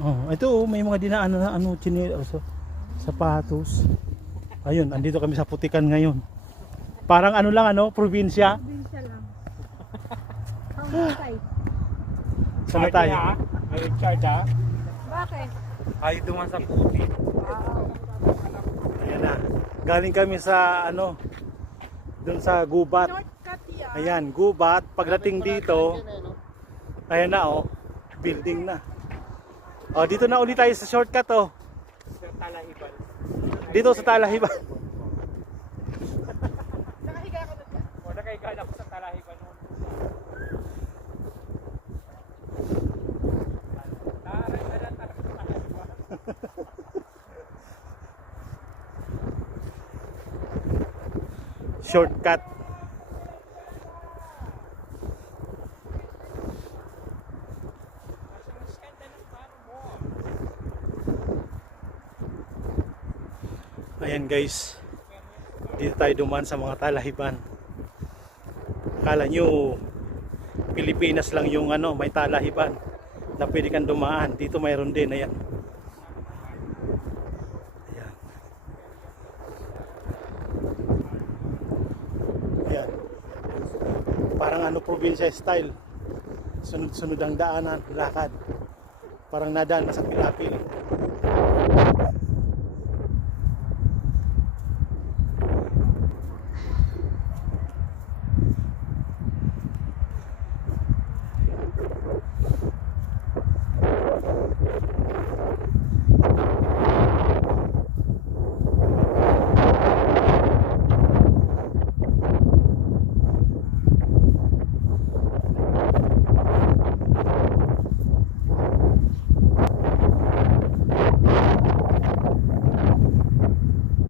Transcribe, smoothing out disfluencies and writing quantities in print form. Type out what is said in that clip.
Oh, ito oh, may mga dinaan na ano, chinelas, sapatos. Ayun, andito kami sa Putikan ngayon. Parang ano lang ano, probinsya. Probinsya lang. Countryside. Saan na tayo? Ay, Richard ha? Bakit? Ay, duman sa puti. Ayan na. Galing kami sa ano, dun sa Gubat. Shortcut yan. Ayan, Gubat. Pagdating dito, ayan na oh, building na. Oh, dito na ulit tayo sa shortcut oh. Sa Talahiban. Dito sa Talahiban. Nakahiga ka na dyan. O, nakahiga ako sa Talahiban. Taray na lang tayo sa Talahiban. Shortcut. Ayan guys, dito tayo dumaan sa mga Talahiban. Akala nyo Pilipinas lang yung ano, may Talahiban na pwede kang dumaan. Dito mayroon din, ayan. Ayan. Ayan. Parang ano, probinsya style. Sunod-sunod ang daanan, lakad. Parang nadaan na sa Pilapil.